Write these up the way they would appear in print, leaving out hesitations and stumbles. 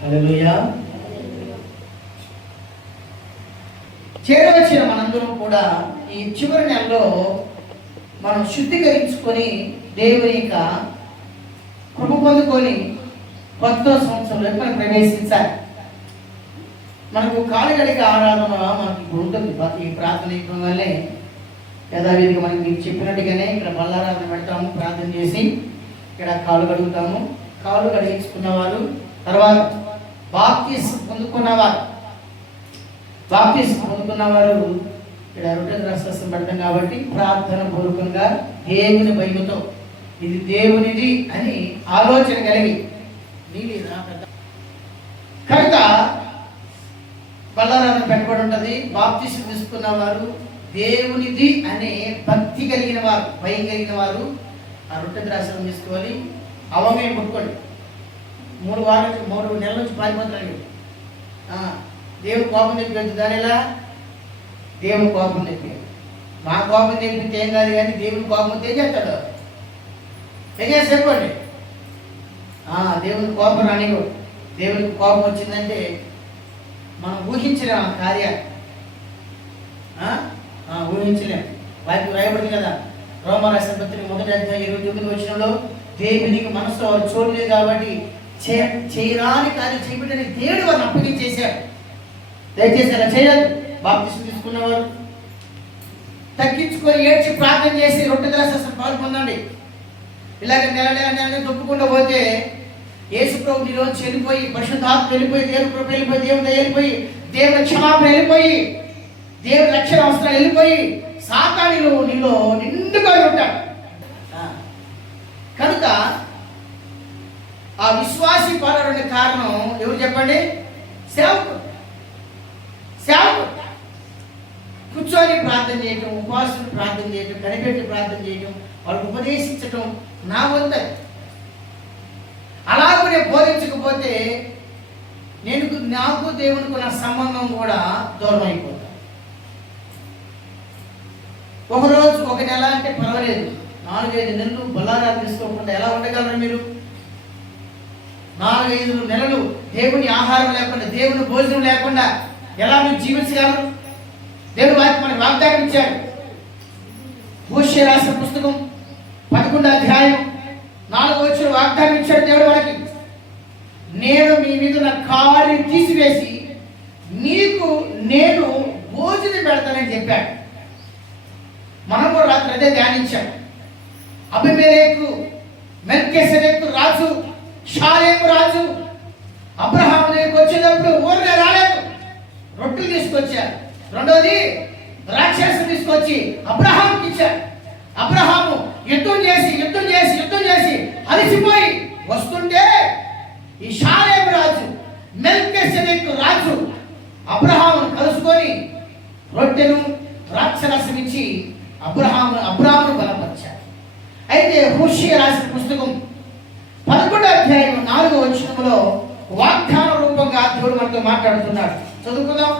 హల్లెలూయా. చేరవచ్చిన మనందరం కూడా ఈ చివరి నెలలో మనం శుద్ధీకరించుకొని దేవుని యొక్క కృప పొందుకొని కొత్త సంవత్సరంలో మనం ప్రవేశించాలి. మనకు కాలిగడికి ఆరాధన మనకి ఉంటుంది. ఈ ప్రార్థన వల్లే యథావిధిగా మనకి మీకు చెప్పినట్టుగానే ఇక్కడ బల్లారాధన పెడతాము, ప్రార్థన చేసి ఇక్కడ కాళ్ళు కడుగుతాము. కాళ్ళు కడిగించుకున్నవారు, తర్వాత బాప్తిసం పొందుకున్నవారు ఇక్కడ రొట్టె ద్రాక్షరసం పెడతాం కాబట్టి ప్రార్థన పూర్వకంగా దేవుని భయముతో ఇది దేవునిది అని ఆలోచన కలిగి కనుక బల్లారాధన పెట్టబడి ఉంటుంది. బాప్తిసం తీసుకున్న వారు దేవునిది అనే భక్తి కలిగిన వారు, భయం కలిగిన వారు ఆ రొట్టె ద్రాక్షరసం తీసుకోవాలి. అవమే ముట్టుకోండి. 3 నెలల నుంచి పారిపోతాడు. దేవుడు కోపం తెప్పించు. దాని ఎలా? దేవుని కోపం తెప్పి, మా కోపం తెప్పితే ఏం కాదు, కానీ దేవుని కోపం తెచ్చేస్తాడు. తెగేసి చెప్పండి. దేవుని కోపం రానివ్వు. దేవునికి కోపం వచ్చిందంటే మనం ఊహించలేం ఆ కార్యాలు, ఊహించలేం. వాటికి రాయబడింది కదా, రోమా రాసిన పత్రిక 1:29 వచనంలో దేవునికి మనసులో వారు చూడలేదు కాబట్టి చేయరాని కార్యం చేయబడి దేవుడు వారిని అప్పగించేశాడు. దయచేసి అలా చేయలేదు. బాప్తిసం తీసుకున్నవారు తగ్గించుకొని ఏడ్చి ప్రార్థన చేసి రొట్టె ద్రాక్షరసం పాలు పొందండి. ఇలాగ నెల తొక్కుకుండా పోతే యేసు ప్రభు నీలోంచి వెళ్ళిపోయి, పరిశుద్ధాత్మ వెళ్ళిపోయి, దేవుని కృప వెళ్ళిపోయి, దేవుని దయ వెళ్ళిపోయి, దేవుని క్షమాపణ వెళ్ళిపోయి, దేవుని రక్షణ అవసరాలు వెళ్ళిపోయి, సాతానుడు నీలో నిండుగా ఉంటాడు. కనుక ఆ విశ్వాసి పాలన కారణం ఎవరు చెప్పండి? సేవకుడు. కూర్చొని ప్రార్థన చేయటం, ఉపవాసం ప్రార్థన చేయటం, కనిపెట్టి ప్రార్థన చేయటం, వాళ్ళకు ఉపదేశించటం నా వంతు. అలాగూ నేను బోధించకపోతే నాకు దేవునికి ఉన్న సంబంధం కూడా దూరం అయిపోతాను. ఒకరోజు ఒక నెల అంటే పర్వాలేదు, 4-5 నెలలు బల్లారాలు తీసుకోకుండా ఎలా ఉండగలరు మీరు? 4-5 నెలలు దేవుని ఆహారం లేకుండా, దేవుని భోజనం లేకుండా ఎలా మీరు జీవించగలరు? దేవుడు మనకి వాగ్దానం ఇచ్చాడు. హోషేయ రాసిన పుస్తకం 11వ అధ్యాయం 4వ వచనం వాగ్దానం ఇచ్చాడు దేవుడు మనకి. నేను మీ మీద ఉన్న కాడిని తీసివేసి నీకు నేను భోజనం పెడతానని చెప్పాడు. మనం కూడా రాత్రి అదే ధ్యానించాం. అబీమెలెకు, మెల్కీసెదెకు రాజు, షాలేము రాజు అబ్రహాము దగ్గరికి వచ్చేటప్పుడు ఊరికే రాలేదు, రొట్టెలు తీసుకొచ్చారు. రెండోది ద్రాక్షరసం తీసుకొచ్చి అబ్రహాంకి ఇచ్చారు. అబ్రహాము యుద్ధం చేసి అలసిపోయి వస్తుంటే ఈ షాలేము రాజు, మెల్కీసెదెకు రాజు అబ్రహామును కలుసుకొని రొట్టెను ద్రాక్షరసం ఇచ్చి అబ్రహామును బలపరిచాడు. అయితే హోషేయ రాసిన పుస్తకం 11వ అధ్యాయం 4వ వచనంలో వాగ్దాన రూపంగా దేవుడు మనతో మాట్లాడుతున్నాడు. చదువుకుందాం.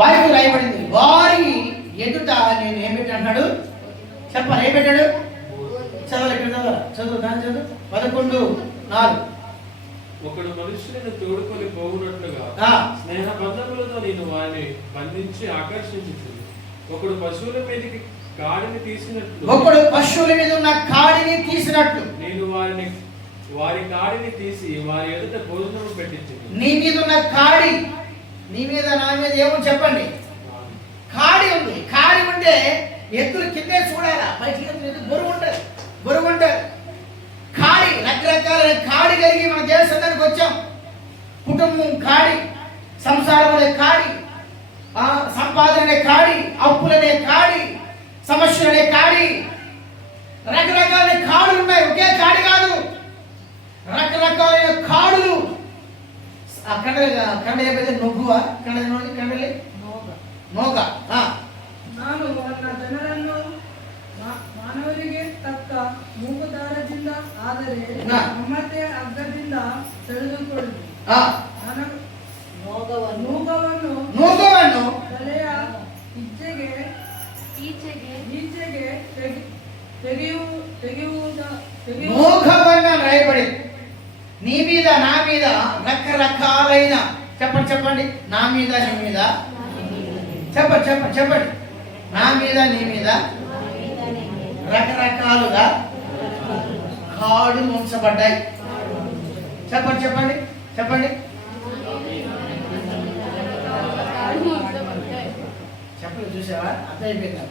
వారికి రాయబడింది, వారి ఎదుట నేను ఏం పెట్టి అంటున్నాడు చెప్పాలి. ఏం పెట్టాడు? చదువు 11:4. ఒకడు మనుషులను తోడుకొని పోవునట్లుగా స్నేహబంధములతో నేను వారిని బంధించి ఆకర్షించుతుంది. ఒకడు పశువుల మీదకి కాడిని ఉన్న కాడిని తీసినట్లు నేను వారి కాడిని తీసి వారి ఎదుట భోజనము పెట్టించింది. నీ మీద ఉన్న కాడి, నీ మీద నా మీద ఏమో చెప్పండి. కాడి ఉంది. కాడి ఉంటే ఎత్తులు కిందే చూడాలా, పైకి బరువు ఉంటుంది. కాడి, రకరకాల కాడి కలిగి మన దేశానికి వచ్చాం. కుటుంబం కాడి, సంసారం అనే కాడి, సంపాదన అనే కాడి, అప్పులనే కాడి, సమస్యలనే కాడి, రకరకాల కాడులు ఉన్నాయి. ఒకే కాడి కాదు, రకరకాలైన కాడులు. కండ ఏమైతే నొగ్గువా, కండలే నోక. ನಾನು ನನ್ನ ಜನರನ್ನು ಮಾನವರಿಗೆ ತಕ್ಕ ಮೂಗುದಾರದಿಂದ ಆದರೆ ಮಮತೆಯ ಹಗ್ಗದಿಂದ ಸೆಳೆದುಕೊಳ್ಳಿ. ನೂಕ రకరకాలైన చెప్పండి నా మీద నీ మీద చెప్పండి నా మీద నీ మీద రకరకాలుగా కాడులు ఉంచబడ్డాయి. చెప్పండి చెప్పలేదు చూసావా? అర్థమైపోయిందా?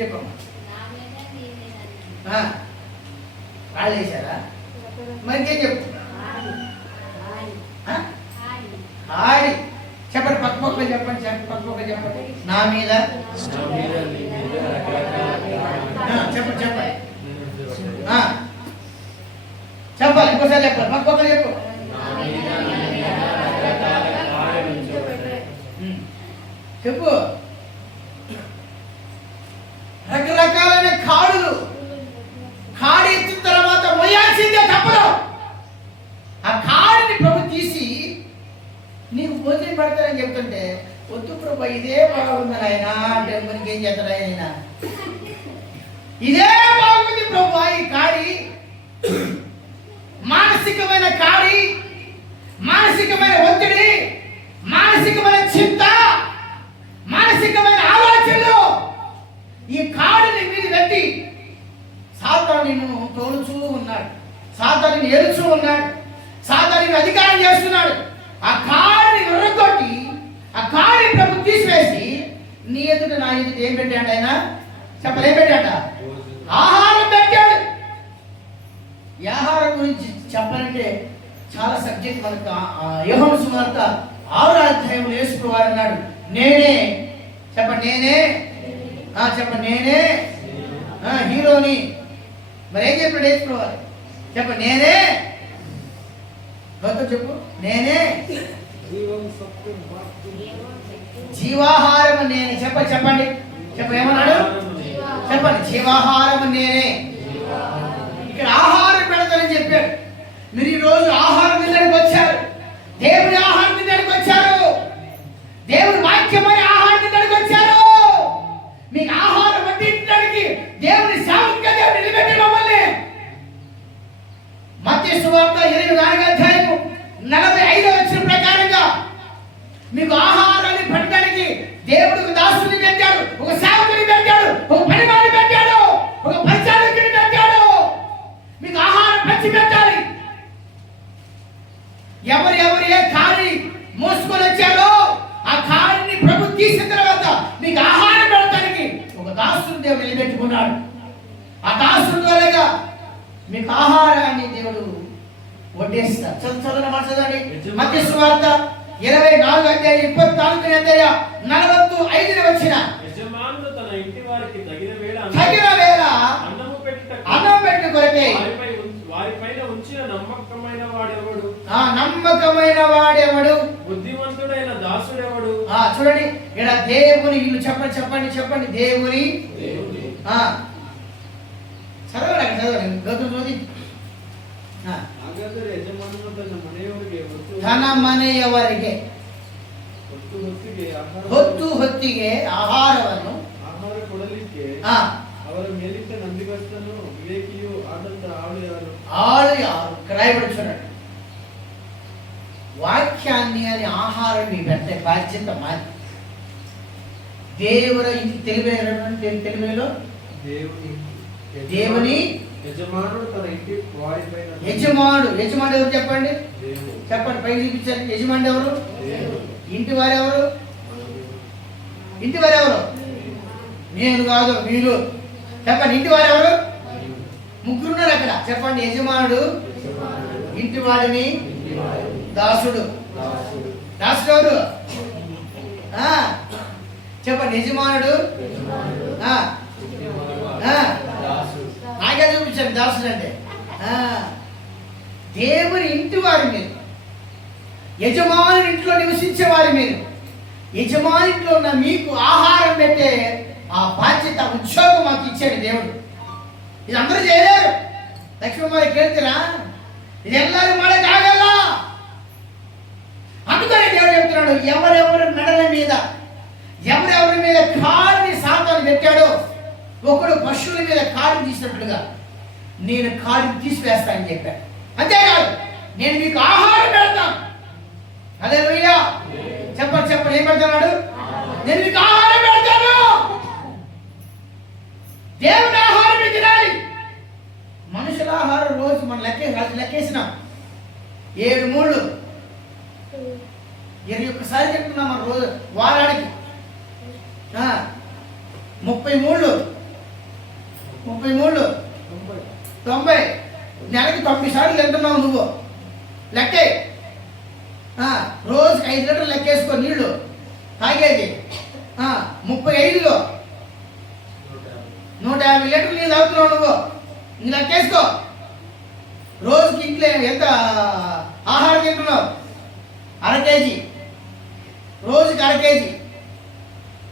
చెప్పమ్మా. వాళ్ళు వేసారా? మరి ఏం చెప్పు? హాడి చెప్పండి, పక్క చెప్పండి. నా మీద చెప్పండి చెప్పాలి, ఇంకోసారి చెప్పాలి, పక్క చెప్పు. చెప్పు. రకరకాలైన కాడులు, కాడి ఎత్తిన తర్వాత మొయ్యాల్సిందే తప్పదు. ఆ కాడిని ప్రభు తీసి నీకు భోజనం పెడతానని చెప్తుంటే వద్దు ప్రభు ఇదే బాగుంది ఆయన అంటే మనకి ఏం చేస్తాడు ఆయన? ఇదే బాగుంది ప్రభు, ఈ కాడి మానసికమైన కాడి, మానసికమైన ఒత్తిడి, మానసికమైన చింత, మానసికమైన ఆలోచనలు ఈ కాడిని మీద పెట్టి సాతాను నిన్ను తోలుచూ ఉన్నాడు, సాతాను ఏడుచూ ఉన్నాడు, సాతాను అధికారం చేస్తున్నాడు. ఆ కాడిని విర్రగొట్టి ఆ కాడిని ప్రభు తీసివేసి నీ ఎదుట నా ఎదుట ఏం పెట్టాడు ఆయన? చెప్పలేం పెట్టాట? ఆహారం పెట్టాడు. ఈ ఆహారం గురించి చెప్పాలంటే చాలా సబ్జెక్ట్ మనకు. యోహాను సువార్త 6వ అధ్యాయంలో యేసు ప్రభువు అన్నాడు, నేనే హీరోని. మరి ఏం చెప్పాడు యేసు ప్రభువు? నేనే చెప్పు, నేనే జీవాహారం నేనే. చెప్పండి ఏమన్నాడు? చెప్పండి, జీవాహారం నేనే. ఇక్కడ ఆహారం పెడతానని చెప్పాడు. మీరు ఈ రోజు ఆహారం తినడానికి వచ్చారు, దేవుని ఆహారం తినడానికి వచ్చారు, దేవుని వాక్యమని ఆహారం తినడానికి వచ్చారు. మీకు ఆహారం వడ్డించడానికి దేవుని సేవకుగా దేవుడు నిలబెట్టాడు మమ్మల్ని. మత్తయి సువార్త 24వ అధ్యాయం 45వ వచనం ప్రకారంగా మీకు ఆహారాన్ని పెట్టడానికి దేవుడికి దాసుని పెట్టాడు, ఒక సేవకుని పెట్టాడు, ఒక పనివాడిని పెట్టాడు, ఒక పరిచారకుని పెట్టాడు. మీకు ఆహారం పంచి పెట్టాలి. ఎవరు ఏ కాడి మోసుకొని వచ్చారో ఆ కాడిని ప్రభు తీసిన తర్వాత మీకు ఆహారం పెట్టడానికి ఒక దాసుని దేవుడు నిలబెట్టుకున్నాడు. ఆ దాసుని ద్వారాగా మీకు ఆహారాన్ని దేవుడు వడ్డిస్తాడు. చదువుతున్న మాట్లాడండి. మత్తయి సువార్త 24వ అధ్యాయం 24 వచ్చిన యజమానుడు తన ఇంటి వారికి తగిన వేళ అన్నం పెట్టు కొరకే వారిపైన ఉంచిన నమ్మకమైన వాడెవడు? బుద్ధిమంతుడైన దాసుడెవడు? చూడండి ఇక్కడ దేవుని ఇల్లు. చెప్పండి దేవుని చదవండి చదవండి. ತನ್ನ ಮನೆಯವರಿಗೆ ಹೊತ್ತಿಗೆ ಆಹಾರವನ್ನು ಅವರ ಮೇಲಿದ್ದ ನಂಬಿಗಸ್ತನು ವಿವೇಕಿಯು ಆದಂತ ఆಳು యారు రాయబడి చూడండి. వాక్యాన్ని అని ఆహారాన్ని పెట్టే బాధ్యత మాది. దేవుడు తెలుగులో దేవుని యజమానుడు తన ఇంటి వారిపైన. యజమానుడు ఎవరు చెప్పండి? పై చూపించండి. యజమానుడు ఎవరు? ఇంటి వారెవరు? నేను కాదు, మీరు. చెప్పండి, ఇంటి వారెవరు? ముగ్గురున్నారు అక్కడ. చెప్పండి, యజమానుడు, ఇంటి వాడిని, దాసుడు. ఎవరు? చెప్పండి, యజమానుడు. నాకే చూపించండి దాసుడు అంటే. దేవుని ఇంటి వారు మీరు, యజమాని ఇంట్లో నివసించే వారు మీరు. యజమాని ఇంట్లో ఉన్న మీకు ఆహారం పెట్టే ఆ బాధ్యత, ఉద్యోగం మాకు ఇచ్చాడు దేవుడు. ఇది అందరూ చేయలేరు. లక్ష్మీమారి కేಳ್ತೀರಾ? ఇది ಎಲ್ಲರೂ ಮಾಡಕ್ಕಾಗಲ್ಲ. అందుకనే దేవుడు చెప్తున్నాడు, ఎవరెవరి మెడల మీద కాడిని సాతాను పెట్టాడో, ఒకడు పశువుల మీద కాడిని తీసినట్లుగా నేను కాడిని తీసివేస్తానని చెప్పాడు. అంతేకాదు, నేను మీకు ఆహారం పెడతాను. హల్లెలూయా. చెప్పండి చెప్పండి, ఏం పెడుతున్నాడు? నేను మీకు ఆహారం పెడతాను. దేవుని ఆహారం తినాలి. మనుషుల ఆహారం రోజు మనం లెక్కేసినాం 7 మూళ్ళు 21 తింటున్నాం మన రోజు, వారానికి 30 మూళ్ళు 90, నెలకి 9 సార్లు తింటున్నావు నువ్వు. లెక్కే. రోజుకి 5 లీటర్లు లెక్కేసుకో నీళ్లు తాగేది. 35లో 150 లీటర్లు నీళ్ళు తాగుతున్నావు నువ్వు. నీ లెక్కేసుకో. రోజుకి ఇంట్లో ఎంత ఆహారం తింటున్నావు? 1/2 కేజీ. రోజుకి 1/2 కేజీ.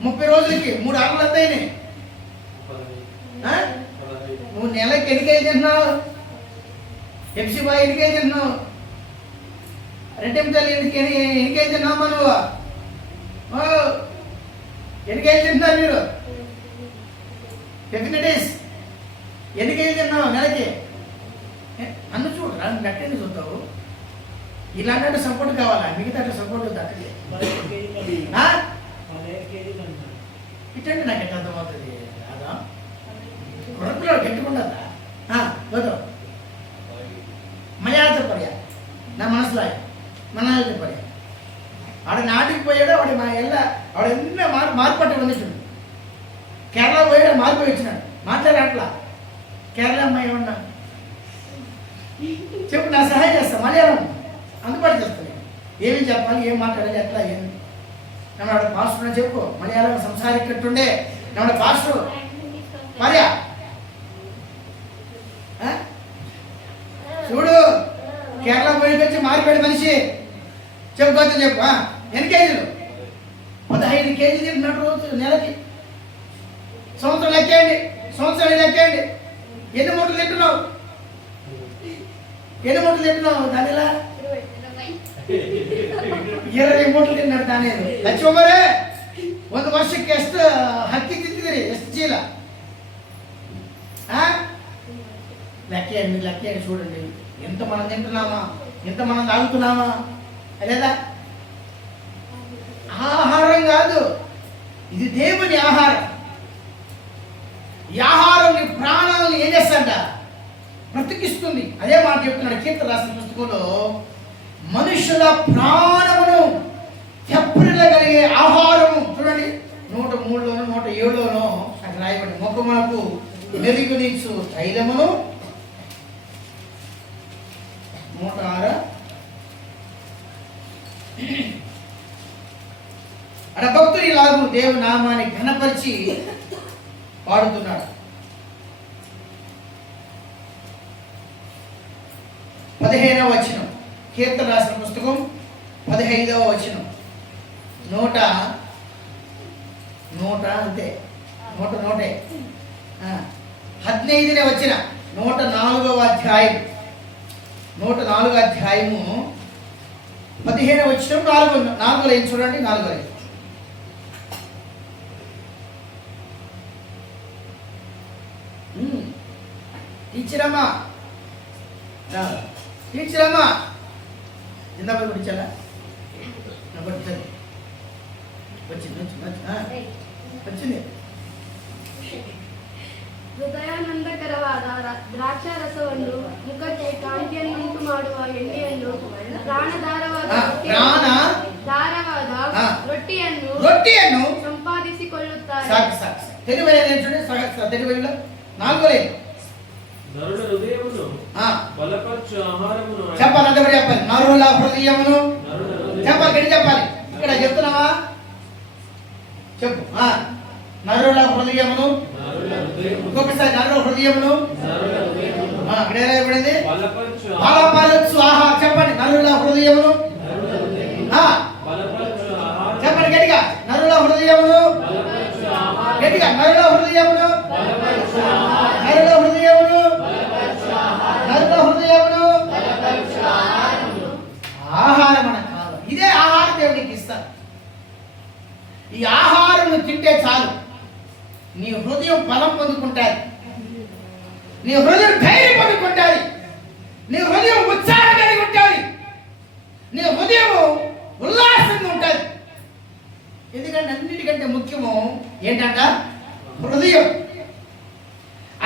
30 రోజులకి 3 అరలు ఎంత అయినాయి? నువ్వు నెలకి ఎన్ని కేజీ తింటున్నావు? ఎఫ్సి బాయ్ ఎన్ని కేజీ తింటున్నావు? రెడ్డింతలు ఎన్ని కేజీ తిన్నావమ్మా నువ్వు? ఎన్ని కేజీ తింటున్నారు మీరు? డెఫినెటీస్ ఎన్ని కేజీ తిన్నావు నెలకి? అన్ను చూడు, గట్టని చూద్దావు. ఇలాంటి సపోర్ట్ కావాలా? మిగతా సపోర్ట్ దక్కది. ఇటంటే నాకు ఎట్లా అర్థమవుతుంది? అదా వృత్తిలో గెట్టుకుంటుందా? చూద్దాం. మలయాళ పర్యా నా మనసులో మలయాళ పర్యా ఆడ నాటికి పోయాడు. ఆవిడ ఎన్నో మార్పట్ట ఉంది చూడు. కేరళ పోయాడు, మారిపోయి వచ్చినాడు. మాట్లాడట్లా. కేరళ అమ్మాయి ఏమన్నా చెప్పు, నా సహాయం చేస్తా. మలయాళం అందుబాటు చేస్తాను. ఏమి చెప్పాలి, ఏం మాట్లాడాలి, ఎట్లా ఏమి నమ్మ పాస్టర్ అని చెప్పు. మలయాళం సంసారికట్టుండే నమ్మ పాస్టర్ మర్యా చూడు. కేరళ పోయికి వచ్చి మారిపోయాడు మనిషి. చెప్పుకోవచ్చు చెప్పు. ఎన్ని కేజీలు? 15 కేజీలు తింటున్నాడు రోజు నెలకి. సంవత్సరం లెక్కేయండి. ఎన్ని మూటలు తింటున్నావు? దానిలా 20 ಮೂಟಲು ತಿನ್ನೋದು ತಾನೇ ಲಕ್ಷ್ಮರೆ 1 ವರ್ಷಕ್ಕೆ ಎಷ್ಟು ಹಕ್ಕಿ ತಿಂತಿದ್ರಿ? ಎಷ್ಟು ಚೀಲ? లెక్కే చూడండి. ఎంత మనం తింటున్నామా, ఎంత మనం తాగుతున్నామా? లేదా ఆహారం కాదు, ఇది దేవుని ఆహారం. ఈ ఆహారం నీ ప్రాణాలను ఏం చేస్తాడ? బ్రతికిస్తుంది. అదే మాట చెప్తున్నాడు కీర్తన రాసిన పుస్తకంలో. మనుషుల ప్రాణమును తెప్పరిల్లగలిగే ఆహారము చూడండి 103లోను 107లోను అక్కడ రాయబడి ముఖమునకు మెరుగునిచ్చు తైలమును 106 అక్కడ భక్తులు ఇలాగూ దేవుని నామాన్ని ఘనపరిచి పాడుతున్నాడు. 15వ వచనం కీర్తన రాసిన పుస్తకం 15వ వచనం. 100 అంతే 100 15నే వచ్చిన 104వ అధ్యాయం 104వ అధ్యాయము 15వ వచనం 4 లైన్ చూడండి. 4 లైన్ టీచరమ్మా జిందాబాద్ పట్టించాలా? వచ్చింది. ಹೃದಯಾನಂದಕರವಾದ ದ್ರಾಕ್ಷಾರಸವನ್ನು ಮುಖಕ್ಕೆ ಕಾಂತಿಯನ್ನುಂಟು ಮಾಡುವ ಎಣ್ಣೆಯನ್ನು ಪ್ರಾಣದಾರವಾದ ರೊಟ್ಟಿಯನ್ನು ಸಂಪಾದಿಸಿಕೊಳ್ಳುತ್ತಾರೆ. నరుల హృదయమును బలపరచు ఆహారమును చెప్పాలి. అంత చెప్పాలి. నరుల హృదయమును చెప్పాలి. చెప్పాలి. ఇక్కడ చెప్తున్నావా? చెప్పు. నరుల హృదయమును ఇంకొకసారి నరుల హృదయమును అక్కడ ఏమైంది? బలపరచు ఆహారం. చెప్పండి. నరుల హృదయమును చెప్పండి గట్టిగా. నరుల హృదయమును గట్టిగా. నరుల హృదయమును ఆహారం మనకు కావాలి. ఇదే ఆహారం దేవునికి ఇస్తారు. ఈ ఆహారం తింటే చాలు నీ హృదయం బలం పొందుకుంటుంది, నీ హృదయం ధైర్యం పొందుకుంటుంది, నీ హృదయం ఉత్సాహం కలిగి ఉంటుంది, నీ హృదయం ఉల్లాసంగా ఉంటుంది. ఎందుకంటే అన్నిటికంటే ముఖ్యము ఏంటంట? హృదయం.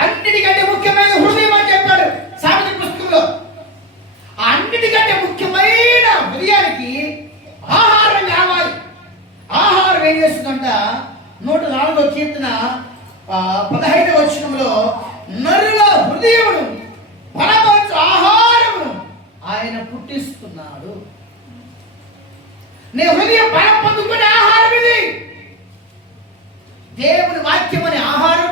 అన్నిటికంటే ముఖ్యమైన హృదయం అని చెప్పాడు సామెతల పుస్తకంలో. అన్నిటికంటే ముఖ్యమైన హృదయానికి ఆహారం కావాలి. ఆహారం ఏం చేస్తుందంట? 104వ కీర్తన 15వ వచనంలో, నరుల హృదయమును బలపరచు ఆహారమును ఆయన పుట్టిస్తున్నాడు. నీ హృదయం బలం పొందుకునే ఆహారం ఇది. దేవుని వాక్యం అనే ఆహారం,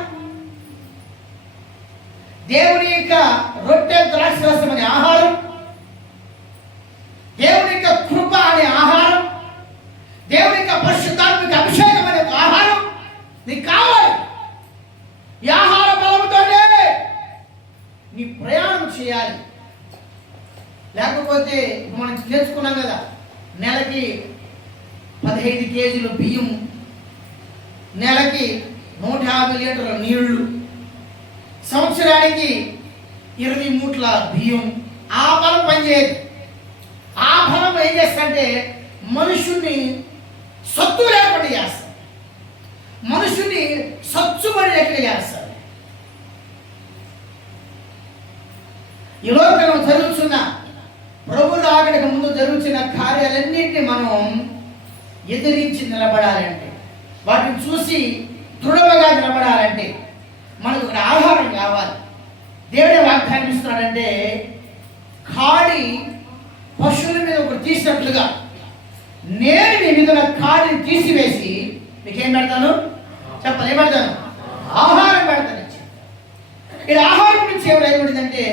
దేవుని యొక్క రొట్టె ద్రాక్షరసం అనే ఆహారం, దేవుని యొక్క కృప అనే ఆహారం, దేవుని యొక్క పరిశుద్ధాత్మక అభిషేకం అనే ఆహారం నీకు కావాలి. ఈ ఆహార బలముతోనే నీ ప్రయాణం చేయాలి. లేకపోతే మనం నేర్చుకున్నాం కదా, నెలకి 15 కేజీలు బియ్యం, నెలకి 150 లీటర్ల నీళ్లు, సంవత్సరానికి 20 మూట్ల బియ్యం. ఆ బలం పనిచేయదు. ఆ బలం ఏం చేస్తారంటే మనుషుల్ని సత్తు లేకుండా చేస్తారు, మనుషుల్ని సచ్చుబడి ఎక్కడ చేస్తారు. ఈ లోకంలో జరుగుతున్న ప్రభు రాకడకు ముందు జరుగుతున్న కార్యాలన్నింటినీ మనం ఎదిరించి నిలబడాలంటే, వాటిని చూసి దృఢంగా నిలబడాలంటే మనకు ఒక ఆహారం కావాలి. దేవుడే వాగ్దానం ఇస్తున్నాడంటే, కాడి పశువుల మీద ఒకటి తీసినట్లుగా నేను మీ మీద కాడిని తీసివేసి మీకేం పెడతాను? చెప్పాలి, ఏం పెడతాను? ఆహారం పెడతాను. ఇది ఆహారం గురించి ఏమైందంటే,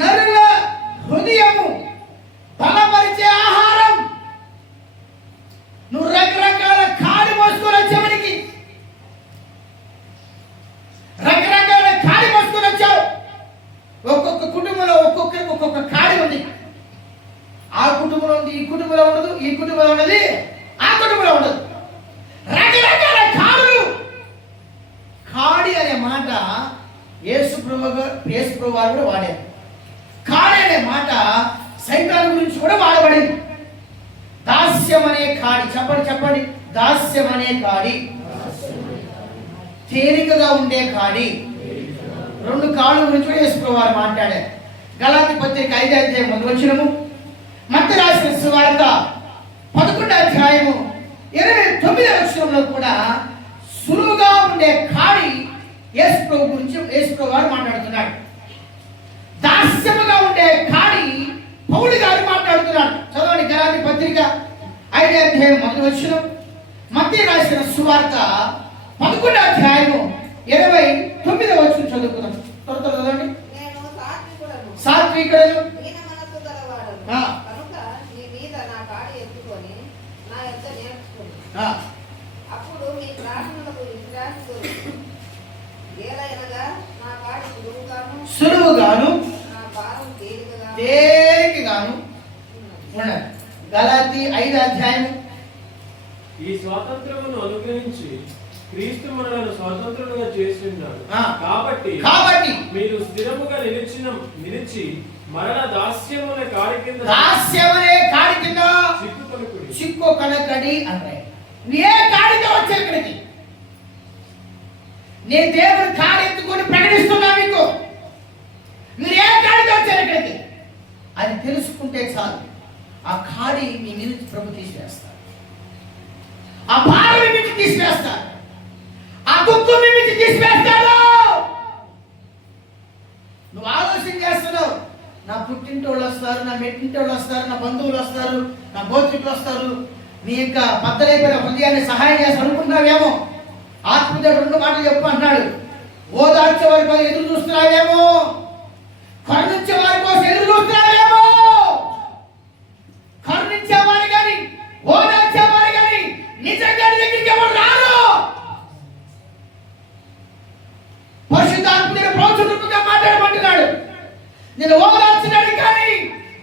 నరుల హృదయము బలపరిచే ఆహారం. నువ్వు రకరకాల కాడి మోసుకొని వచ్చేవాడికి, రకరకాల కాడి మోసుకొని వచ్చావు. ఒక్కొక్క కుటుంబంలో ఒక్కొక్కరికి ఒక్కొక్క కాడి ఉంది. ఆ కుటుంబంలో ఉంది, ఈ కుటుంబంలో ఉండదు, ఈ కుటుంబంలో ఉన్నది ఆ కుటుంబంలో ఉండదు. రకరకాల కాడులు. కాడి అనే మాట యేసు ప్రభు వారు కూడా వాడారు. కాడి అనే మాట సైతాను గురించి కూడా వాడబడింది. దాస్యం అనే కాడి. చెప్పండి, దాస్యం అనే కాడి, తేలికగా ఉండే కాడి. 2 కాళ్ళ గురించి కూడా యేసు ప్రభు వారు మాట్లాడారు. గలాతీ పత్రిక 5వ అధ్యాయం 1వ వచనము, మత్తయి రాసిన సువార్త 11వ అధ్యాయము 29వ వచనంలో కూడా సులువుగా ఉండే కాడి యేసు ప్రభు గురించి యేసు ప్రభు వారు మాట్లాడుతున్నాడు. దాస్యముగా ఉండే కాడి పౌలు గారు మాట్లాడుతున్నాడు. చదవండి, గలాతీ పత్రిక 5వ అధ్యాయం 1వ వచనం, మత్తయి రాసిన సువార్త 11వ అధ్యాయము 29వ వచనం చదువుకుందాం. త్వరగా చదవండి. సాత్వికుడను కనుక నీ మీద నా కాడి ఎత్తుకొని నా యొద్ద నేర్చుకుని అప్పుడు నీ ప్రార్థనలకు విశ్రాంతి దొరుకుతుంది. ఏలైనగా నా కాడి సులువుగాను నా భారం తేలికగాను ఉన్నది. గలాతీ 5వ అధ్యాయం. ఈ స్వాతంత్రమును అనుగ్రహించి క్రీస్తు మనలను స్వతంత్రులుగా చేస్తున్నాడు. కాబట్టి మీరు స్థిరముగా నిలిచి మరణ దాస్యమనే కాడి కింద చిక్కుకొనకడి అన్నాయి. ఏ కాడితో వచ్చారు ఇక్కడికి? నేను దేవుడు కాడి ఎత్తుకొని ప్రకటిస్తున్నా మీకు. మీరు ఏ కాడితో వచ్చారు ఇక్కడికి? అది తెలుసుకుంటే చాలు. ఆ కాడి మీ మీద ప్రభు తీసివేస్తారు. ఆ భారం మీ మీద తీసివేస్తారు. ఆ దుఃఖం మీ మీద తీసివేస్తాడు. నువ్వు ఆలోచన చేస్తున్నావు, నా పుట్టింటి వాళ్ళు వస్తారు, నా మెట్టింటి వాళ్ళు వస్తారు, నా బంధువులు వస్తారు, నా గోత్రికులు వస్తారు, నీ యొక్క బద్దలైపోయిన హృదయాన్ని సహాయం చేసి అనుకుంటున్నావేమో. ఆత్మదేవుడు 2 మాటలు చెప్పు అంటున్నాడు. ఓదార్చే వారి కోసం ఎదురు చూస్తున్నావేమో, కరుణించే వారి కోసం ఎదురు చూస్తున్నావేమో. కరుణించే వారు కానీ ఓదార్చే వారు కానీ నిజంగా దగ్గరికి ఎవరు రారు. పరిశుద్ధాత్ముడు ప్రోత్సాహంగా మాట్లాడమంటున్నాడు. నేను ఓదార్చడానికి కానీ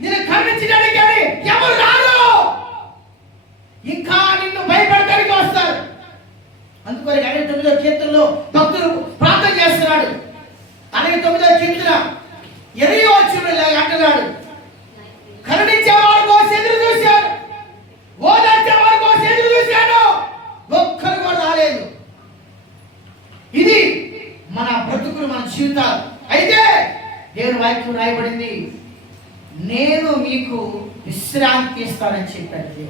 నేను కరుణించడానికి కానీ ఎవరు రారు. ఇంకా నిన్ను భయపెడతానికి వస్తారు. అందుకని 69వ కీర్తనలో భక్తులు ప్రార్థన చేస్తున్నాడు. 69వ కీర్తన 20వ వచనంలో అంటున్నాడు, కరుణించే వారి కోసం ఎదురు చూశారు, వాక్యం రాయబడింది, నేను మీకు విశ్రాంతి ఇస్తానని చెప్పాడు.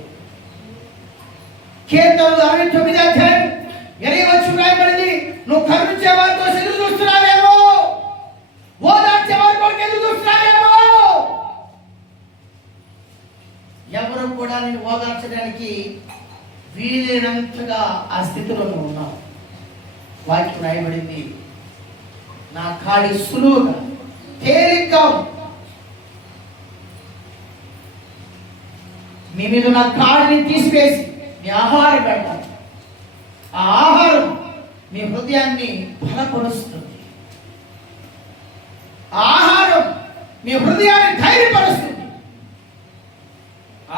కీర్తనలు 69 అధ్యాయం 20 వచనం రాయబడింది, నువ్వు కరుణించే వారితో ఎదురు చూస్తున్నావేమో, ఓదార్చే వారి కొరకు ఎదురు చూస్తున్నావేమో. ఎవరు కూడా నేను ఓదార్చడానికి వీలైనంతగా ఆ స్థితిలో నువ్వు ఉన్నావు. వాక్యం రాయబడింది, నా కాడి సులువుగా తేలిగ్గా మీ మీద నా కాడిని తీసివేసి మీ ఆహారం పెడతాను. ఆ ఆహారం మీ హృదయాన్ని బలపరుస్తుంది. ఆహారం మీ హృదయాన్ని ధైర్యపరుస్తుంది.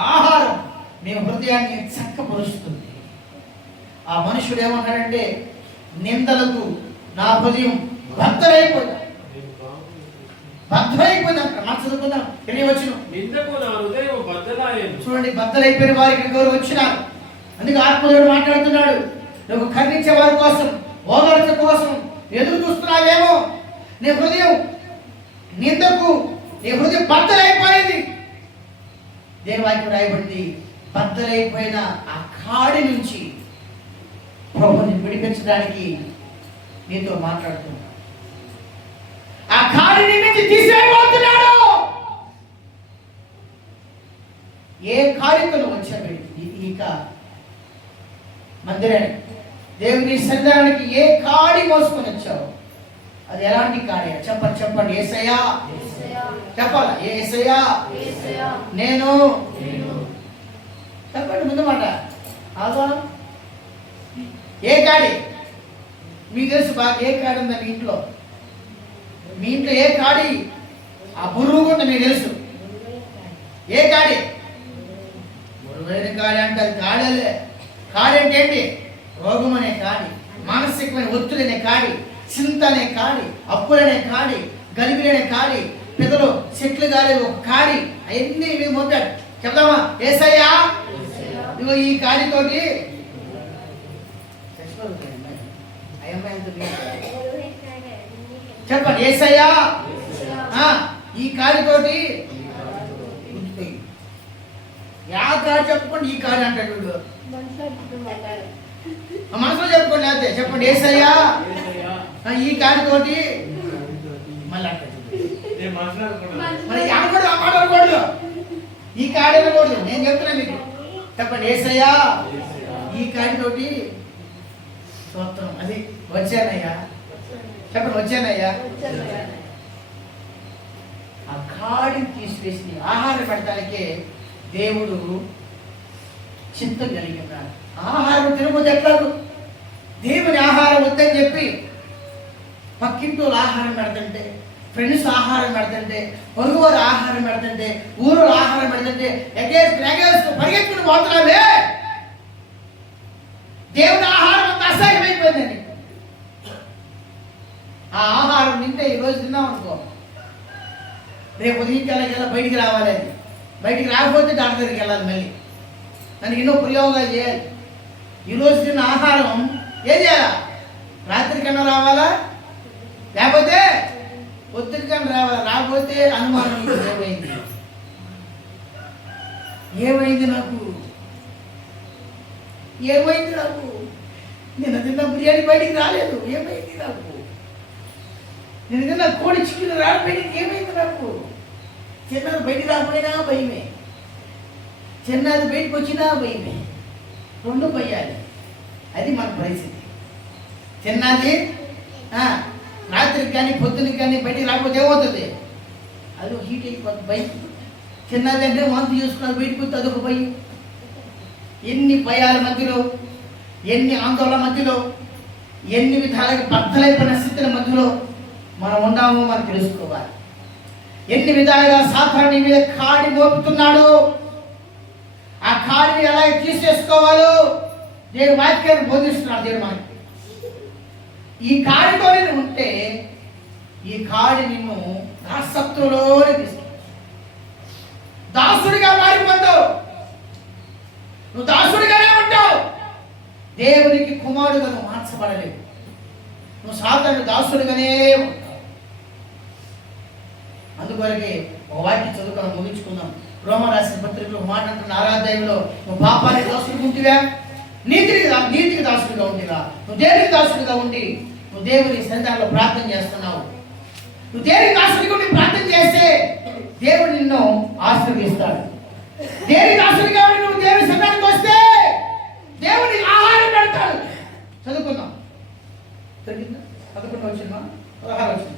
ఆహారం మీ హృదయాన్ని చక్కపరుస్తుంది. ఆ మనుషుడు ఏమన్నాడంటే, నిందలకు నా హృదయం బద్దలైపోయింది. మనం చదువుకుందాం. నిందకు నా హృదయం బద్దలాయెను. చూడండి, బద్దలైపోయిన వారికి ఎవరు వచ్చినారు. అందుకే ఆత్మదేవుడు మాట్లాడుతున్నాడు, నువ్వు ఖండించే వారి కోసం, ఓదార్చ కోసం ఎదురు చూస్తున్నావేమో. నీ హృదయం నిందకు, నీ హృదయం బద్దలైపోయింది. దేని వాక్యం రాయబడింది, బద్దలైపోయిన ఆ కాడి నుంచి ప్రభుని విడిపించడానికి నీతో మాట్లాడుతున్నాడు. ఆ కాడిని నుంచి తీసేయబోతున్నాడు. ఏ కాడితో వచ్చాడు ఇక మందిరానికి, దేవుని సన్నిధానానికి ఏ కాడి మోసుకొని వచ్చావు? అది ఎలాంటి కాడి? చెప్పండి. యేసయ్యా చెప్పాలా? యేసయ్యా నేను చెప్పండి ముందు మాట. అదా ఏ కాడి? మీకు తెలుసు బాగా ఏ కాడి ఉందా మీ ఇంట్లో? మీ ఇంట్లో ఏ కాడి ఆ బురువు ఉంది మీకు తెలుసు. ఏ కాడి? బురువైన కాడి అంటే అది కాడలే. కాడి అంటే ఏంటి? రోగం అనే కాడి, మానసికమైన ఒత్తిడి అనే కాడి, చింత అనే కాడి, అప్పులనే కాడి, గలిబిలనే కాడి, పెదలు చెట్లు గాలి ఒక కాడి. అవన్నీ మీరు మోపాడు. చెప్దామా? యేసయ్యా ఇదిగో ఈ కాడితోటి చెప్పండి. యేసయ్యా ఈ కాడితోటి యా కాడి చెప్పుకోండి. ఈ కాడి అంటాడు వీడు. మనసులో చెప్పుకోండి. లేకపోతే చెప్పండి. యేసయ్యా ఈ కాడితోటి మళ్ళీ మరి అనకూడదు, ఆ మాట అనకూడదు, ఈ కాడి అనకూడదు. నేను చెప్తున్నా మీకు. చెప్పండి. యేసయ్యా ఈ కాడితోటి స్తోత్రం. అది వచ్చానయ్యా. చెప్పండి. వచ్చానయ్యా. ఆ కాడిని తీసివేసి ఆహారం పెట్టడానికే దేవుడు చింతం కలిగి ఉన్నాడు. ఆహారం తినకపోతే ఎట్లాగు? దేవుని ఆహారం వద్దని చెప్పి పక్కింటోళ్ళు ఆహారం పెడుతుంటే, ఫ్రెండ్స్ ఆహారం పెడుతుంటే, పొరుగువారు ఆహారం పెడుతుంటే, ఊరు ఆహారం పెడుతుంటే పరిగెత్తుకుని పోతున్నావే. దేవుని ఆహారం అంత అసహ్యమైపోయిందండి. ఆ ఆహారం తింటే ఈరోజు తిన్నాం అనుకో, రేపు ఉదయం బయటికి రావాలి. అది బయటికి రాకపోతే డాక్టర్ దగ్గరికి వెళ్ళాలి. మళ్ళీ దానికి ఎన్నో ప్రయోగాలు చేయాలి. ఈరోజు తిన్న ఆహారం ఏం చేయాలా? రాత్రికన్నా రావాలా, లేకపోతే పొద్దుటికన్నా రావాలా. రాకపోతే అనుమానం. ఏమైంది నాకు? నేను తిన్న బిర్యానీ బయటికి రాలేదు, ఏమైంది నాకు? నేను తిన్న కోడి చికెన్ రాడు బయటికి, ఏమైంది నాకు? చిన్నది బయటికి రాకపోయినా భయమే, చిన్నది బయటకు వచ్చినా భయమే. రెండు పోయాలి. అది మన పరిస్థితి. చిన్నది రాత్రికి కానీ పొద్దునకి కానీ బయటికి రాకపోతే ఏమవుతుంది? అది హీట్ అయిపోతుంది భయం. చిన్నది అంటే వాంతి చేసుకున్నది బయటకు వస్తే అదొక భయం. ఎన్ని భయాల మధ్యలో, ఎన్ని ఆందోళన మధ్యలో, ఎన్ని విధాలుగా బద్దలైపోయిన స్థితుల మధ్యలో మనం ఉన్నామో మనం తెలుసుకోవాలి. ఎన్ని విధాలుగా సాతాను నీ మీద కాడి మోపుతున్నాడు, ఆ కాడిని ఎలా తీసేసుకోవాలో నేను వాక్యాన్ని బోధిస్తున్నాను. దేవుడు మనకి ఈ కాడితో ఉంటే ఈ కాడి నిన్ను దాసత్వంలోనే తీసుకుంటావు. దాసుడిగా మారిపోతావు. నువ్వు దాసుడిగానే ఉంటావు. దేవునికి కుమారుడుగా నువ్వు మార్చబడలేవు. నువ్వు సాధారణ దాసుడిగానే ఉంటావు. అందువరకే ఒక వాక్యం చదువుకొని ముగించుకుందాం. రోమ రాసిన పత్రికలో ఒక మాట అంటున్న 6వ అధ్యాయంలో, నువ్వు పాపానికి దాసుడిగా ఉంటివా, నీతికి దాసుడిగా ఉంటివా, నువ్వు దేవునికి దాసుడిగా ఉండి నువ్వు దేవుని సన్నిధానంలో ప్రార్థన చేస్తున్నావు. నువ్వు దేవుని దాసుడిగా ఉండి ప్రార్థన చేస్తే దేవుడు నిన్ను ఆశీర్వదిస్తాడు. దేవుని దాసుడిగా ఉండి నువ్వు దేవుని సన్నిధానికి వస్తే దేవుని ఆహారం పెడతాడు. చదువుకుందాం. జరిగిందా? 11 వచ్చిందా? 16 వచ్చింది.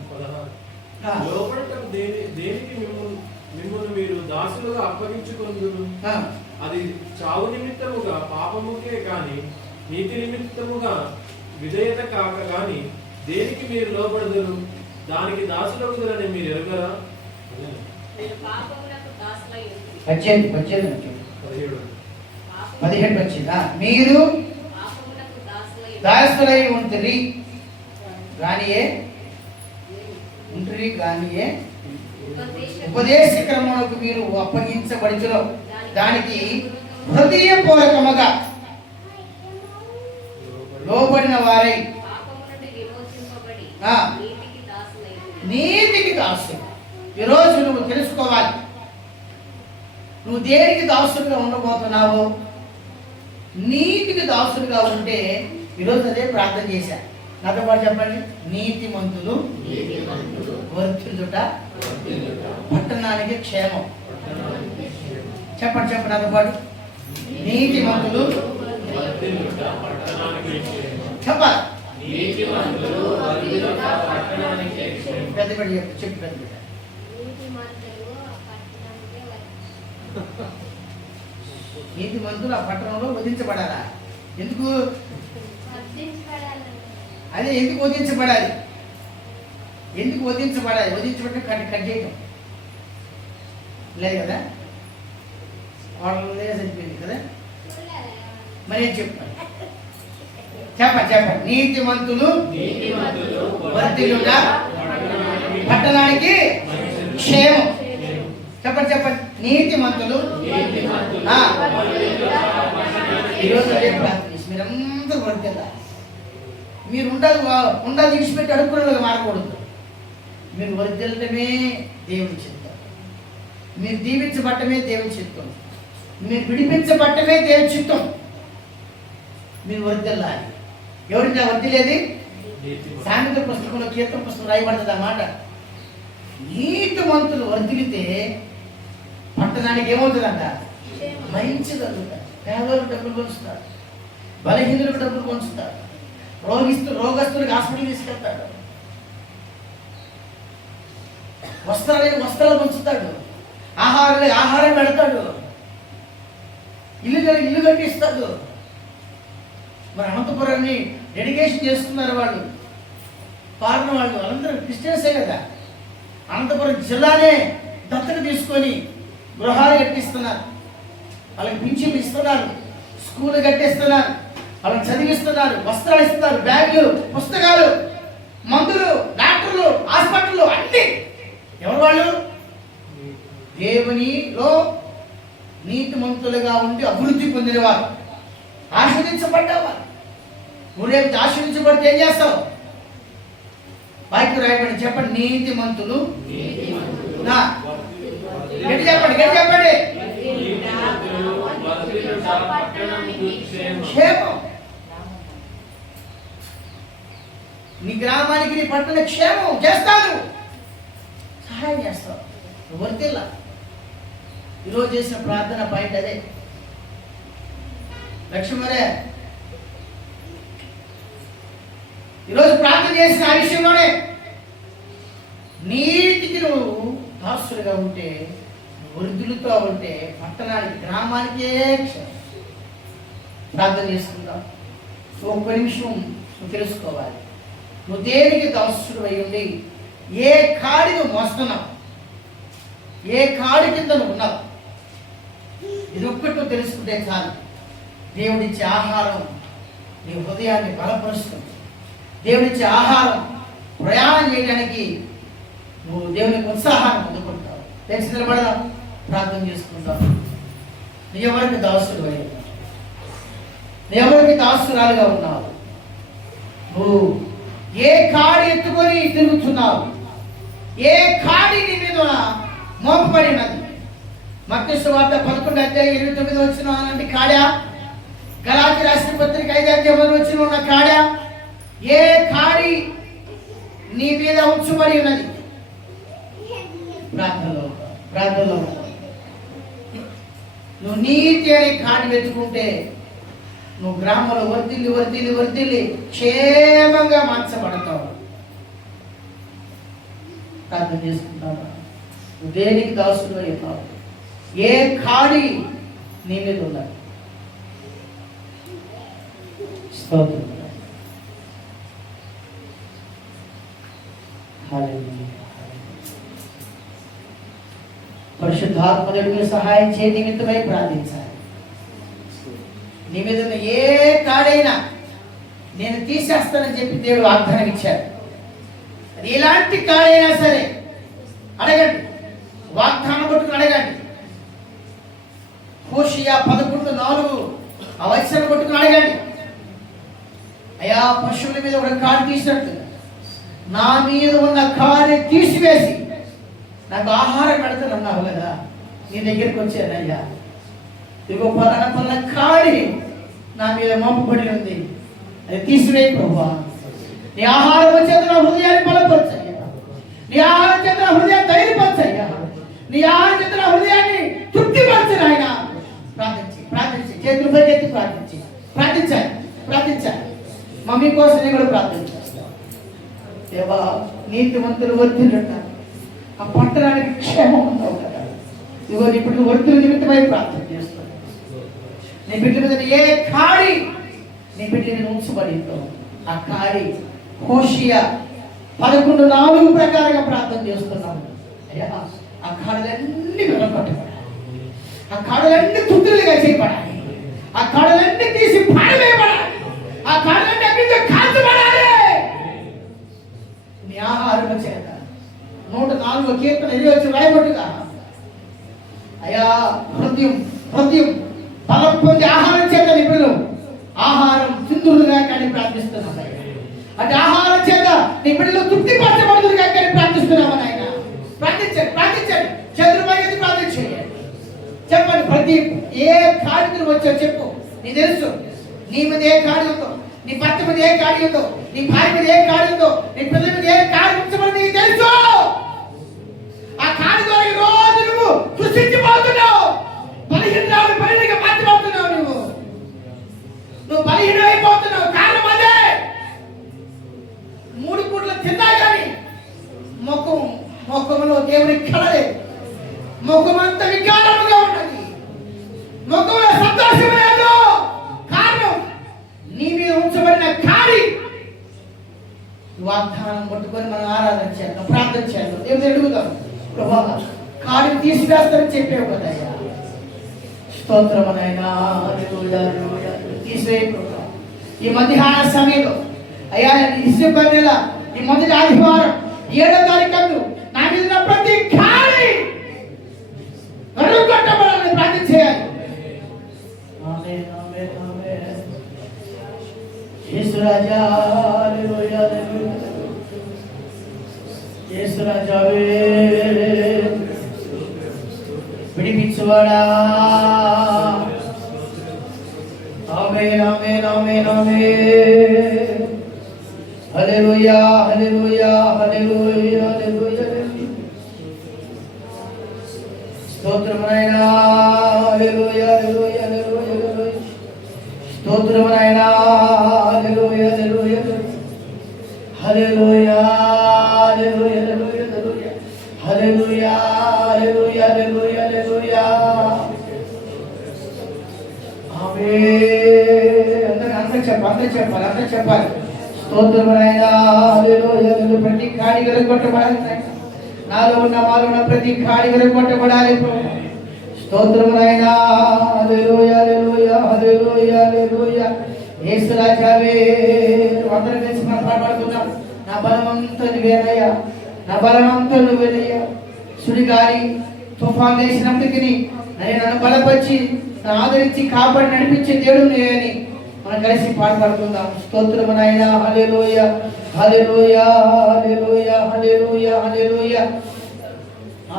లోపడటం దేనికి మిమ్మల్ని మీరు దాసులుగా అప్పగించుకొందురు. అది చావు నిమిత్తముగా పాపముకే కాని నీతి నిమిత్తముగా విధేయత కాక గాని దేనికి మీరు లోపడదురు, దానికి దాసులగుదురని మీరు ఎరుగరా? 17 వచ్చిందా? మీరు దాసులై ఉంటిరి గానియే ఉపదేశ క్రమమునకు మీరు అప్పగించబడిన దానికి హృదయపూర్వకముగా లోబడిన వారై నీతికి దాసులు. ఈరోజు నువ్వు తెలుసుకోవాలి, నువ్వు దేనికి దాసులుగా ఉండబోతున్నావు. నీతికి దాసులుగా ఉంటే ఈరోజు అదే ప్రార్థన చేశా. నాతో పాటు చెప్పండి. నీతిమంతులు వర్ధిల్లుట పట్టణానికి క్షేమం. చెప్పండి నాతో పాటు. నీతిమంతులు చెప్పాలి. పెద్ద బిడ్డ చెప్పు పెద్ద బిడ్డ. నీతిమంతులు ఆ పట్టణంలో వధించబడాలా? ఎందుకు? అదే ఎందుకు వధించబడాలి? ఎందుకు వధించబడాలి? వధించబడితే కట్ చేయటం లేదు కదా, వాళ్ళే చనిపోయింది కదా. మరి ఏం చెప్పాలి? చెప్పండి. నీతిమంతులు వర్ధిల్లుట పట్టణానికి క్షేమం. చెప్పండి. నీతిమంతులు. ఈరోజు అదే ప్రార్థన. మీరందరూ వర్ధిల్లాలి. మీరు ఉండాలి విడిచిపెట్టి అడుక్కునేలాగా మారకూడదు. మీరు వర్ధిల్లటమే దేవుని చిత్తం. మీరు దీవించబట్టమే దేవుని చిత్తం. మీరు విడిపించబట్టమే దేవుని చిత్తం. మీరు వర్ధిల్లాలి. ఎవరిని వర్ధిల్లేది? సామెతల పుస్తకంలో, కీర్తన పుస్తకంలో రాయబడుతుంది అన్నమాట. నీతిమంతులు వర్ధిల్లితే పట్టణానికి ఏమవుతుందంట? మంచి జరుగుతారు. పేదలకు డబ్బులు పంచుతారు, బలహీనులకు డబ్బులు పంచుతారు, రోగస్తులకు హాస్పిటల్ తీసుకెళ్తాడు, వస్త్రాలు పంచుతాడు, ఆహారం పెడతాడు, ఇల్లు కట్టిస్తాడు. మరి అనంతపురాన్ని డెడికేషన్ చేస్తున్నారు వాళ్ళు, పాలన వాళ్ళు. వాళ్ళందరూ క్రిస్టియన్సే కదా. అనంతపురం జిల్లానే దత్తత తీసుకొని గృహాలు కట్టిస్తున్నారు, వాళ్ళకి పింఛన్లు ఇస్తున్నారు, స్కూల్ కట్టిస్తున్నారు, వాళ్ళని చదివిస్తున్నారు, వస్త్రాలు ఇస్తున్నారు, బ్యాగులు, పుస్తకాలు, మందులు, డాక్టర్లు, హాస్పిటల్ అన్ని. ఎవరు వాళ్ళు? దేవునిలో నీతిమంతులుగా ఉండి అభివృద్ధి పొందినవారు, ఆశీర్వదించబడ్డవారు. నువ్వు రేపు ఆశీర్వదించబడితే ఏం చేస్తావు? వాక్యం రాయబడి చెప్పండి. నీతిమంతులు గట్టి చెప్పండి. క్షేమం. నీ గ్రామానికి, నీ పట్టణ క్షేమం చేస్తాను, సహాయం చేస్తావు. నువ్వు వర్తిల్లా. ఈరోజు చేసిన ప్రార్థన పాయింట్ అదే. లక్ష్మరే ఈరోజు ప్రార్థన చేసిన ఆ విషయంలోనే నీతికి నువ్వు దాసులుగా ఉంటే, వృద్ధులతో ఉంటే పట్టణానికి, గ్రామానికే క్షేమం. ప్రార్థన చేసుకుందాం. ఒక్క నిమిషం నువ్వు తెలుసుకోవాలి. నువ్వు దేనికి దాసుడు అయి ఉండి ఏ కాడి నువ్వు మోస్తున్నావు, ఏ కాడి కింద నువ్వు ఉన్నావు, ఇది ఒక్కటి నువ్వు తెలుసుకుంటే చాలు. దేవుడిచ్చే ఆహారం నీ హృదయాన్ని బలపరుస్తుంది. దేవుడిచ్చే ఆహారం ప్రయాణం చేయడానికి నువ్వు దేవునికి ఉత్సాహాన్ని పొందుకుంటావు. తెలిసి నిలబడదాం, ప్రార్థన చేసుకుంటావు. నీ ఎవరికి దాసుడు అయి ఉన్నావు, నీ ఎవరికి దాసురాలుగా ఉన్నావు, నువ్వు ఏ కాడి ఎత్తుకొని తిరుగుతున్నావు, ఏ కాడి నీ మీద మోపబడి ఉన్నది. మత్తయి సువార్త 11:29 వచ్చిన అలాంటి కాడా, గలాతీ రాసిన పత్రిక 5:10 వచ్చిన ఉన్న కాడా, ఏ కాడి నీ మీద ఉంచబడి ఉన్నది? ప్రార్థనలో నువ్వు నీతి అనే కాడి వెతుకుంటే నువ్వు గ్రామంలో వర్తిల్లి క్షేమంగా మార్చబడతావు. ప్రార్థన చేసుకుంటావా? నువ్వు దేనికి దాసుడు అయిపోతావు? ఏ కాడి నీ మీద ఉన్నది? స్తోత్రం. పరిశుద్ధాత్మదేవుని సహాయం చేయ నిమిత్తమై ప్రార్థించాలి. నీ మీద ఉన్న ఏ కాడైనా నేను తీసేస్తానని చెప్పి దేవుడు వాగ్దానం ఇచ్చాడు. అది ఎలాంటి కాడైనా సరే అడగండి, వాగ్దానం పట్టుకుని అడగండి. హోషియా 11:4 ఆ వచనం పట్టుకుని అడగండి. అయా, పశువుల మీద ఒక కాడు తీసినట్టు నా మీద ఉన్న కాడి తీసివేసి నాకు ఆహారం పెడతానన్నావు కదా, నీ దగ్గరికి వచ్చానయ్యా. ఇదిగో పలానా కాడి నా మీద మోపబడి ఉంది, అది తీసివేయి ప్రభువా. నీ ఆహారం చేత నా హృదయాన్ని బలపరచయ్యా, నీ ఆహారం చేత నా హృదయాన్ని ధైర్యపరచయ్యా, నీ ఆహారం చేత నా హృదయాన్ని తృప్తిపరచను. ఆయన ప్రార్థించి చేతులు పైకెత్తి ప్రార్థించాలి. మమ్మీ కోసం నేను కూడా ప్రార్థించాను. దేవా, నీతిమంతులు వర్ధిల్లుట, ఆ పట్టణానికి క్షేమం ఉన్నావు కదా. ఇదిగో నీ బిడ్డలు వర్ధుల నిమిత్తమై ప్రార్థన చేస్తాను. నీ బిడ్డ మీద ఏ కాడి నీ బిడ్డని ఉంచబడిందో ఆ కాడి హోషియా 11:4 ప్రకారంగా ప్రార్థన చేస్తున్నాము. అయ్యా, ఆ కాడలన్నీ వెనకొట్టబడాలి, ఆ కాడలన్నీ తుత్తులుగా చేయబడాలి, ఆ కాడలన్నీ తీసి పాడవేయబడాలి, ఆ కాడలన్నీ అగ్నితో కాల్చబడాలి. నీ ఆహారం చేత 104 కీర్తన 20 రాయబట్టుగా అయ్యా, హృదయం బలం పొంది ఆహారం చేత నిపుణులు ఆహారం సింధులుగా కానీ ప్రార్థిస్తున్నాం. అంటే ఆహారం చేత నీ బిడ్డలు తృప్తిపరచబడుదురుగా కానీ ప్రార్థిస్తున్నామని ఆయన ప్రార్థించండి. చంద్రబాబు ప్రార్థించండి. చెప్పండి, ప్రతి ఏ కాడికి వచ్చావు చెప్పు. నీ తెలుసు నీ మీద ఏ కాడి ఉందో, నీ భర్త మీద ఏ కాడి ఉందో, నీ భార్య మీద ఏ కాడి ఉందో, నీ పిల్లల మీద ఏ కాడి ఉంచబడి నీకు తెలుసు. ఆ కాడి ద్వారా ఈ రోజు నువ్వు సృష్టించిపోతున్నావు. బలహీనరాలు బలహీనంగా మార్చబడుతున్నావు. నువ్వు బలహీనమైపోతున్నావు. కారణం అదే. 3 పూట్ల తిన్నా కానీ ముఖంలో దేవుని కళలేదు. ముఖం అంతా వికారముగా ఉన్నది. ముఖంలో సంతోషం లేదు. కారణం నీ మీద ఉంచబడిన కాడి. వాగ్దానం పట్టుకొని మనం ఆరాధన చేద్దాం, ప్రార్థన చేద్దాం. దేవుని అడుగుదాం, ప్రభా కాడిని తీసివేస్తారని చెప్పావు కదయ్యా. స్తోత్రమనైనా తీసివేయ ప్రభా. ఈ మధ్యాహ్న సమయంలో అయ్యా, డిసెంబర్ నెల ఈ మొదటి ఆదివారం 7వ తారీఖు నా మీద ప్రతి కాడి కట్టబడాలని ప్రార్థన చేయాలి. యేసురాజా, యేసురాజావే విడిపించువాడా. ఆమేన్, ఆమేన్, ఆమేన్, ఆమేన్. హల్లెలూయా, హల్లెలూయా, హల్లెలూయా, హల్లెలూయా. స్తోత్రమునైనా, హల్లెలూయా, హల్లెలూయా, హల్లెలూయా. స్తోత్రమునైనా, హల్లెలూయా, హల్లెలూయా, హల్లెలూయా, హల్లెలూయా, హల్లెలూయా, హల్లెలూయా, హల్లెలూయా, హల్లెలూయా, హల్లెలూయా. ఆమేన్. అందరూ చెప్పాలి. స్తోత్రమునైనా, హల్లెలూయా, హల్లెలూయా. ప్రతి కాడి వెలుగొట్టబడాలి. నాలో ఉన్న వారు ఉన్న ప్రతి కాడి వెలుగొట్టబడాలి. స్తోత్రమునైనా, హల్లెలూయా, హల్లెలూయా, హల్లెలూయా, హల్లెలూయా. యేసు రాజావే. అందరం కలిసి మనం పాడుతున్నాం. నా బలమంతా నువ్వేనయ్యా, నా బలమంతా నువ్వేనయ్యా. సుడిగాలి తుఫాన్ లేచినప్పటికీ నన్ను బలపరిచి ఆదరించి కాపాడి నడిపించే దేవుడు నువ్వేని మనం కలిసి పాడుకుందాం. స్తోత్రము నాయనా, హల్లెలూయా హల్లెలూయా హల్లెలూయా హల్లెలూయా హల్లెలూయా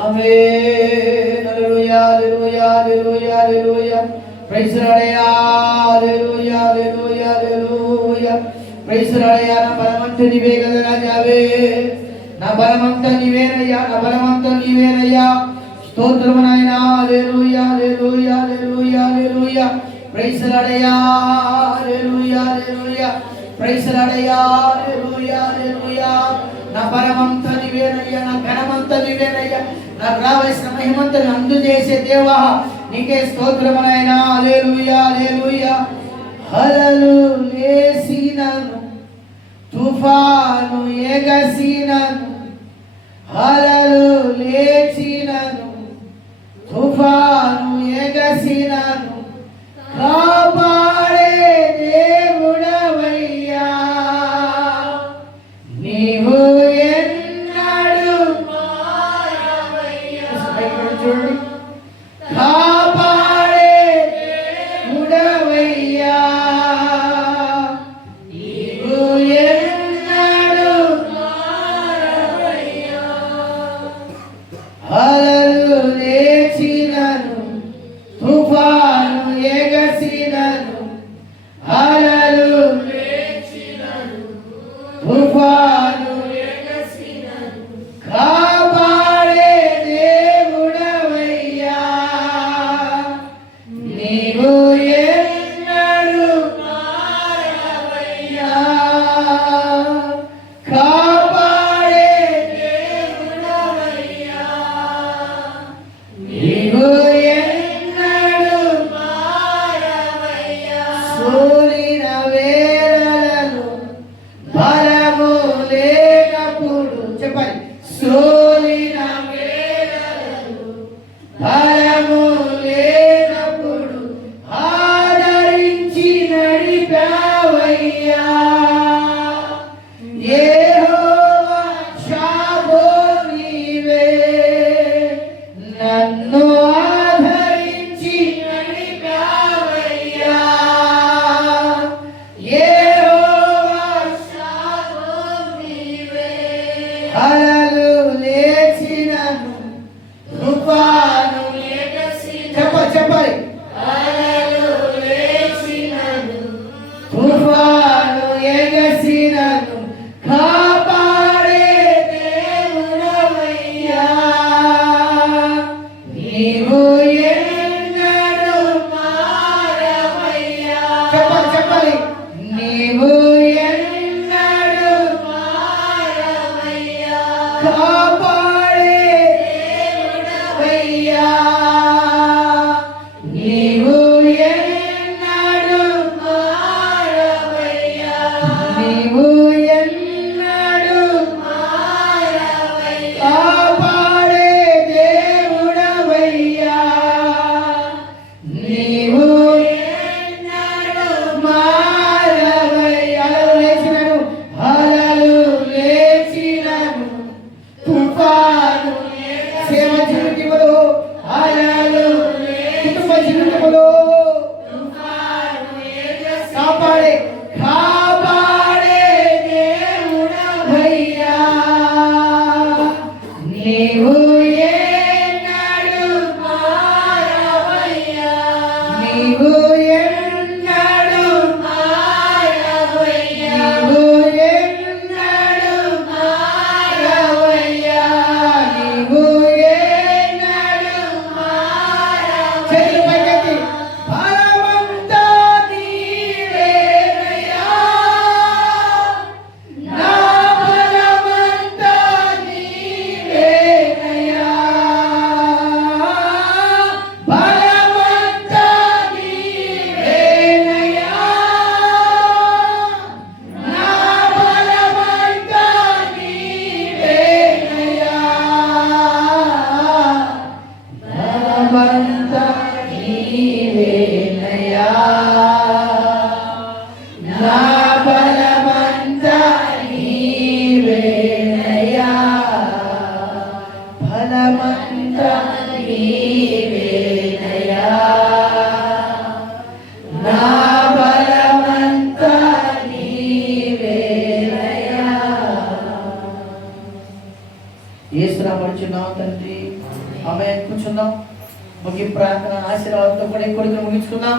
ఆమేన్. హల్లెలూయా హల్లెలూయా హల్లెలూయా హల్లెలూయా ప్రైజ్ రాయా హల్లెలూయా హల్లెలూయా హల్లెలూయా ప్రైజ్ రాయా. నా బలమంతా నీవే కదా రాజావే, నా బలమంతా నీవేనయ్యా, నా బలమంతా నీవేనయ్యా. స్తోత్రము నాయనా, హల్లెలూయా హల్లెలూయా హల్లెలూయా హల్లెలూయా ప్రైజ్ రాయా హల్లెలూయా హల్లెలూయా ప్రైజ్ రాయా హల్లెలూయా హల్లెలూయా. నా బలమంతా నీవేనయ్యా, నా ఘనమంతా నీవేనయ్యా, నాకు రావాల్సిన మహిమంతను అందజేసే దేవా నీకే స్తోత్రము నాయనా. హల్లెలూయా హల్లెలూయా. అలలు లేసినను తుఫాను ఎగసినను, అలలు లేచినను తుఫాను ఎగసినను, కాపాడే దేవుడవయ్యా నీవు ఎన్నడు మారవయ్యా. చూడండి, కాపాడే దేవుడవయ్యా నీవు ఎన్నడు మారవయ్యా. అలలు లేచినను తుఫాను ఎగసినను, అలలు లేచినను తుఫాను ఎగసినను, కాపాడే దేవుడవయ్యా నీవు ఎన్నడు మారవయ్యా. కాపాడే దేవుడవయ్యా నీవు ఎన్నడు మారవయ్యా. సూలిన వేళలను బలము లేనప్పుడు, చెప్పండి, సూలిన వేళలను బలము లేనప్పుడు ఆదరించి నడిపావయ్యా. యెహోవా షాలో నీవే, నన్ను ఆదరించి నడిపావయ్యా. యెహోవా షాలో నీవే. అలలు లేచినను తుఫాను ఎగసినను, చెప్పండి, అలలు లేచినను తుఫాను ఎగసినను, కాపాడే దేవుడవయ్యా నీవు ఎన్నడు మారవయ్యా. చెప్పండి, నీవు ఎన్నడు మారవయ్యా. కాపాడే దేవుడవయ్యా నీవు ఎన్నడు మారవయ్యా. నీవు ఎన్నడు మారవయ్యా. కాపాడే దేవుడవయ్యా నీవు ఎన్నడు మారవయ్యా. అలలు లేచినను, అలలు లేచినను తుఫాను సేవ జీవితములో, అలలు కుటుంబ జీవితములో కాపాడే కాపాడే దేవుడవయ్యా నీవు ఎన్నడు మారవయ్యా. నీవు ఎన్నడు మారవయ్యా. నీవు ఎన్నడు మారవయ్యా. నీవు ఎన్నడు మారవయ్యా. చేతులు పైకెత్తి, బలమంతా నీవేనయ్యా. ముగించుకుందాం. ముగింపు ప్రార్థన ఆశీర్వాదంతో కూడా ఈ కొడుకుని ముగించుకుందాం.